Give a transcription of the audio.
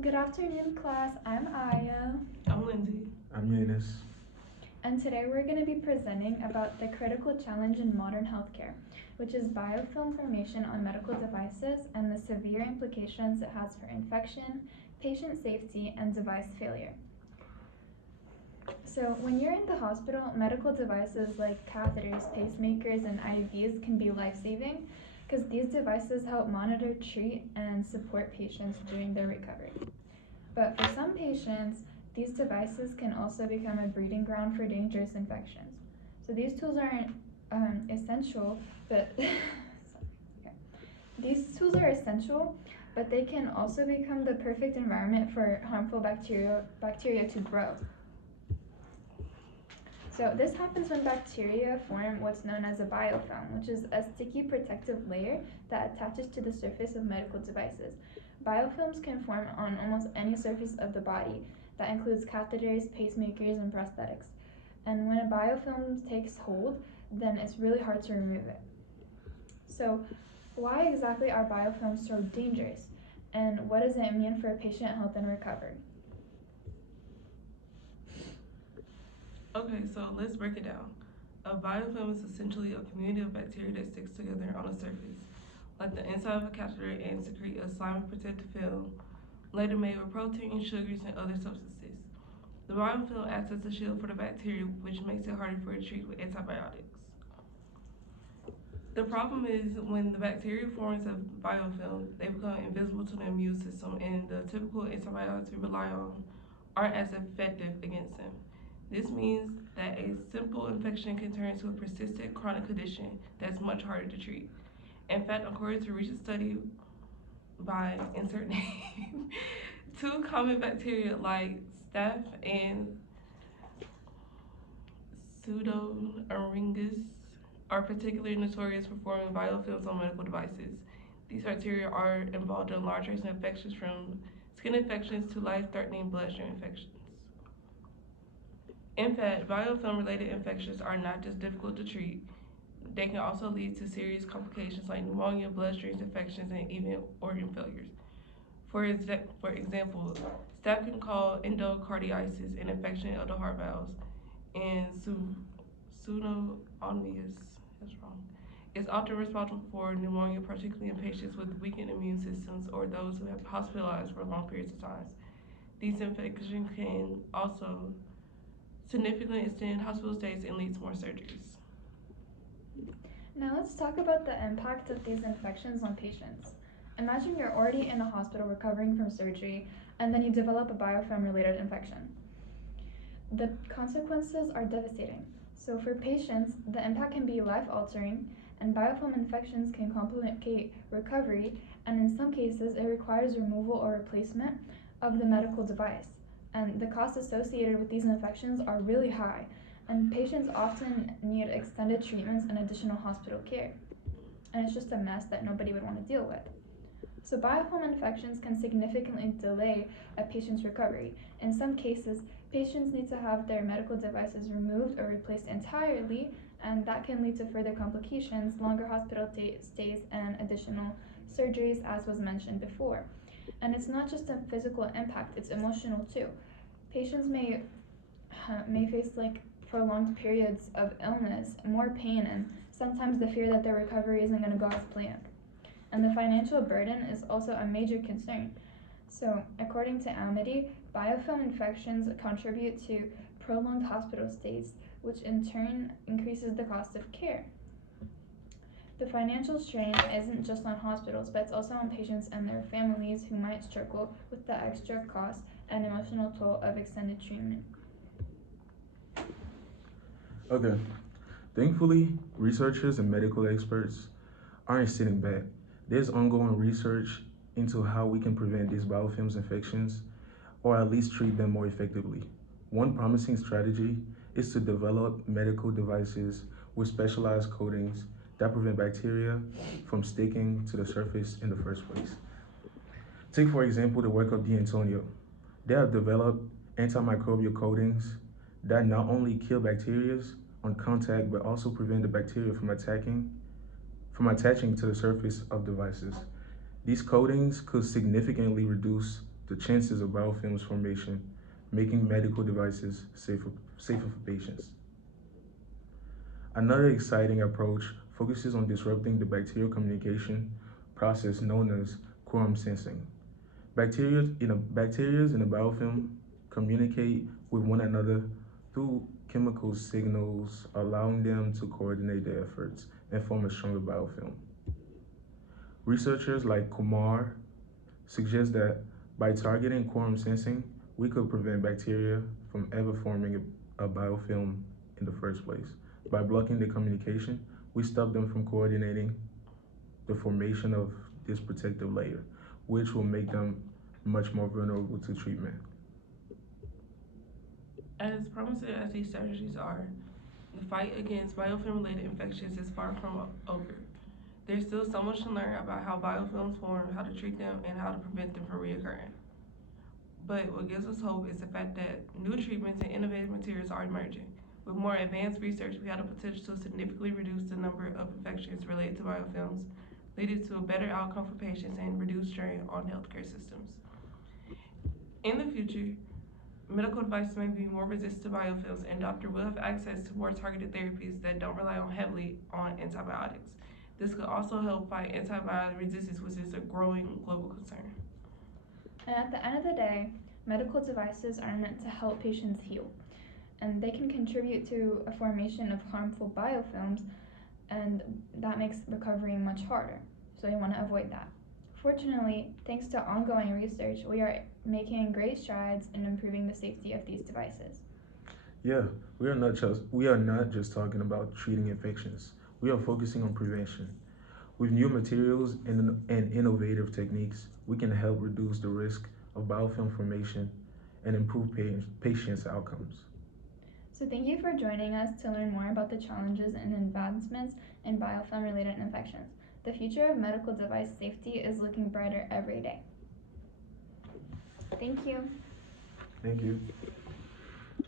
Good afternoon, class. I'm Aya. I'm Lindsay. I'm Eunice. And today we're going to be presenting about the critical challenge in modern healthcare, which is biofilm formation on medical devices and the severe implications it has for infection, patient safety, and device failure. So, when you're in the hospital, medical devices like catheters, pacemakers, and IVs can be life-saving because these devices help monitor, treat, and support patients during their recovery. But for some patients, these devices can also become a breeding ground for dangerous infections. So these tools aren't essential, but these tools are essential, but they can also become the perfect environment for harmful bacteria to grow. So this happens when bacteria form what's known as a biofilm, which is a sticky protective layer that attaches to the surface of medical devices. Biofilms can form on almost any surface of the body. That includes catheters, pacemakers, and prosthetics. And when a biofilm takes hold, then it's really hard to remove it. So why exactly are biofilms so dangerous? And what does it mean for patient health and recovery? Okay, so let's break it down. A biofilm is essentially a community of bacteria that sticks together on a surface, like the inside of a catheter, and secrete a slimy protective film, later made with proteins, sugars, and other substances. The biofilm acts as a shield for the bacteria, which makes it harder for it to treat with antibiotics. The problem is when the bacteria forms a biofilm, they become invisible to the immune system, and the typical antibiotics we rely on aren't as effective against them. This means that a simple infection can turn into a persistent chronic condition that's much harder to treat. In fact, according to a recent study by insert name, two common bacteria like staph and pseudoaeryngus are particularly notorious for forming biofilms on medical devices. These bacteria are involved in large range of infections from skin infections to life-threatening bloodstream infections. In fact, biofilm-related infections are not just difficult to treat, they can also lead to serious complications like pneumonia, bloodstream infections, and even organ failures. For example, staph can cause endocarditis, an infection of the heart valves, and pseudomonas, that's wrong, is often responsible for pneumonia, particularly in patients with weakened immune systems or those who have hospitalized for long periods of time. These infections can also significantly extend hospital stays and lead to more surgeries. Now let's talk about the impact of these infections on patients. Imagine you're already in a hospital recovering from surgery, and then you develop a biofilm-related infection. The consequences are devastating. So for patients, the impact can be life-altering, and biofilm infections can complicate recovery, and in some cases, it requires removal or replacement of the medical device. And the costs associated with these infections are really high, and patients often need extended treatments and additional hospital care. And it's just a mess that nobody would want to deal with. So biofilm infections can significantly delay a patient's recovery. In some cases, patients need to have their medical devices removed or replaced entirely, and that can lead to further complications, longer hospital stays, and additional surgeries, as was mentioned before. And it's not just a physical impact, it's emotional too. Patients may face prolonged periods of illness, more pain, and sometimes the fear that their recovery isn't going to go as planned. And the financial burden is also a major concern. So, according to Amity, biofilm infections contribute to prolonged hospital stays, which in turn increases the cost of care. The financial strain isn't just on hospitals, but it's also on patients and their families who might struggle with the extra cost and emotional toll of extended treatment. Okay. Thankfully, researchers and medical experts aren't sitting back. There's ongoing research into how we can prevent these biofilms infections or at least treat them more effectively. One promising strategy is to develop medical devices with specialized coatings that prevent bacteria from sticking to the surface in the first place. Take, for example, the work of D'Antonio. They have developed antimicrobial coatings that not only kill bacteria on contact but also prevent the bacteria from attaching to the surface of devices. These coatings could significantly reduce the chances of biofilms formation, making medical devices safer for patients. Another exciting approach focuses on disrupting the bacterial communication process known as quorum sensing. Bacteria in a biofilm communicate with one another through chemical signals, allowing them to coordinate their efforts and form a stronger biofilm. Researchers like Kumar suggest that by targeting quorum sensing, we could prevent bacteria from ever forming a biofilm in the first place. By blocking the communication, we stop them from coordinating the formation of this protective layer, which will make them much more vulnerable to treatment. As promising as these strategies are, the fight against biofilm-related infections is far from over. There's still so much to learn about how biofilms form, how to treat them, and how to prevent them from reoccurring. But what gives us hope is the fact that new treatments and innovative materials are emerging. With more advanced research, we have the potential to significantly reduce the number of infections related to biofilms, leading to a better outcome for patients and reduced strain on healthcare systems. In the future, medical devices may be more resistant to biofilms, and doctors will have access to more targeted therapies that don't rely heavily on antibiotics. This could also help fight antibiotic resistance, which is a growing global concern. And at the end of the day, medical devices are meant to help patients heal, and they can contribute to a formation of harmful biofilms, and that makes recovery much harder. So you want to avoid that. Fortunately, thanks to ongoing research, we are making great strides in improving the safety of these devices. Yeah, we are not just talking about treating infections. We are focusing on prevention. With new materials and innovative techniques, we can help reduce the risk of biofilm formation and improve patients' outcomes. So thank you for joining us to learn more about the challenges and advancements in biofilm-related infections. The future of medical device safety is looking brighter every day. Thank you. Thank you.